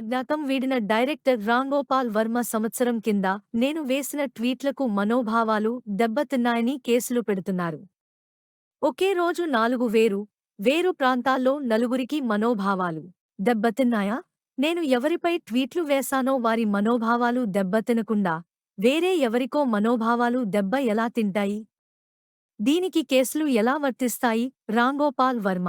అజ్ఞాతం వీడిన డైరెక్టర్ రాంగోపాల్ వర్మ సంవత్సరం కింద నేను వేసిన ట్వీట్లకు మనోభావాలు దెబ్బతిన్నాయని కేసులు పెడుతున్నారు. ఒకే రోజు నాలుగు వేరు వేరు ప్రాంతాల్లో నలుగురికి మనోభావాలు దెబ్బతిన్నాయా? నేను ఎవరిపై ట్వీట్లు వేశానో వారి మనోభావాలు దెబ్బతినకుండా వేరే ఎవరికో మనోభావాలు దెబ్బ ఎలా తింటాయి? దీనికి కేసులు ఎలా వర్తిస్తాయి? రాంగోపాల్ వర్మ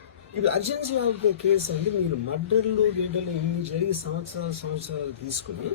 ఇది అర్జెన్సీ ఆఫ్ ద కేస్ అంటే మీరు మర్డర్లు గేడర్లు ఇన్ని జరిగి సంవత్సరాలు సంవత్సరాలు తీసుకుని